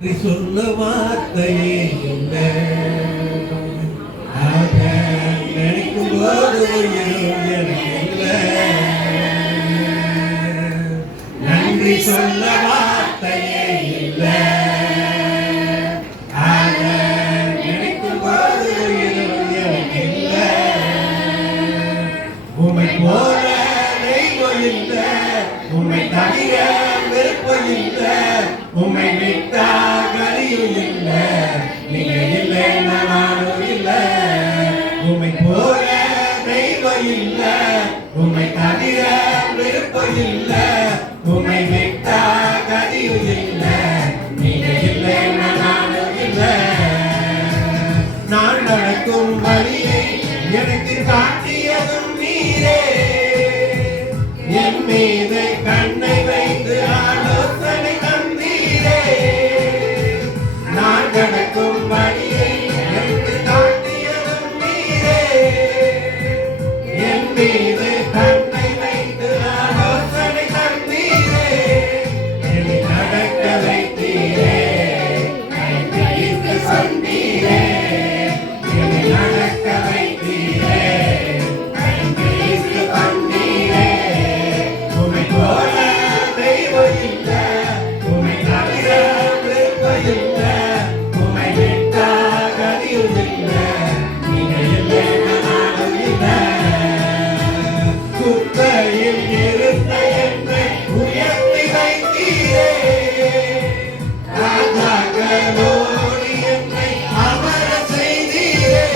சொல்ல வார்த்தையே இல்லை, அத நினைக்கும் போது எனக்கு இல்லை. நன்றி சொல்ல வார்த்தையே இல்லை, அத நினைக்கும் போது எனக்கு இல்லை. உமை போல தெய்வம் இல்லை, உமை தவிர விருப்பம் இல்லை, உமை விட்டா கலியும் இல்லை, நீங்க இல்லை நானும் இல்லை. உமை போல தெய்வம் இல்லை, உமை தவிர விருப்பம் இல்லை, உமை விட்டா கலியும் இல்லை, நீங்க இல்லை நானும் இல்லை. நான் நடக்கும் வழியை எனக்கு காட்டியதும் நீரே, என் மீது கண்ணை வைத்து ஆலோசனை தந்தீரே. நான் நடக்கும் வழியை எனக்கு காட்டியதும் நீரே, என் மீது கண்ணை வைத்து ஆலோசனை தந்தீரே. என்னை நடக்க வைத்தீரே, கைப்பிடித்து சொன்னீரே. என்னை நடக்க வைத்தீரே, கைப்பிடித்து சொன்னீரே. உமை போல தெய்வம் இல்லை, உமை தவிர விருப்பம் இல்லை, உமை விட்டா கதியும் இல்லை, நீங்க இல்லை நானும் இல்லை. குப்பையில் இருந்த என்னை உயர்த்தி வைத்தீரே, ராஜாக்களோடு என்னை அமர செய்தீரே.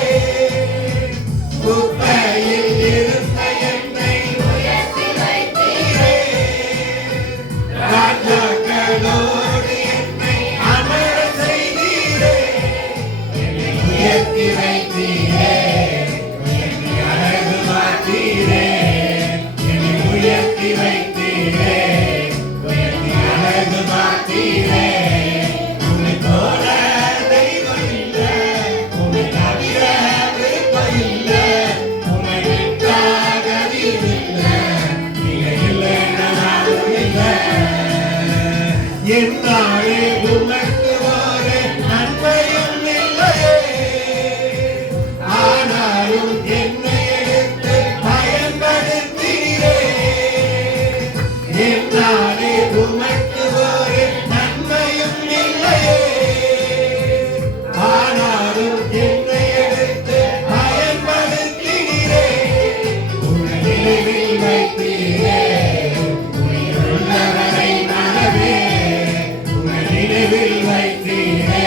குப்பையில் இருந்த என்னை உயர்த்தி வைத்தீரே, ராஜாக்களோடு என்னை அமர செய்தீரே. என்னை உயர்த்தி வைத்தீரே, உயர்த்தி அழகு மாற்றீரே. என்னை உயர்த்தி வைத்தீரே, உயர்த்தி அழகு மாற்றீரே. உமை போல தெய்வம் இல்லை, உமை தவிர விருப்பம் இல்லை, உமை விட்டா கதியும் இல்லை, நீங்க இல்லை நானும் இல்லை. என்னாலே உமக்கு ஒரு நன்மையும் இல்லையே, ஆனாலும் என்னை எடுத்து பயன்படுத்தீரே. என்னாலே உமக்கு ஒரு நன்மையும் இல்லையே, ஆனாலும் என்னை எடுத்து பயன்படுத்தீரே. உன்னை நினைவில் வைத்தீரே, உயிருள்ளவரை மனமே. உன்னை நினைவில் வைத்தீரே,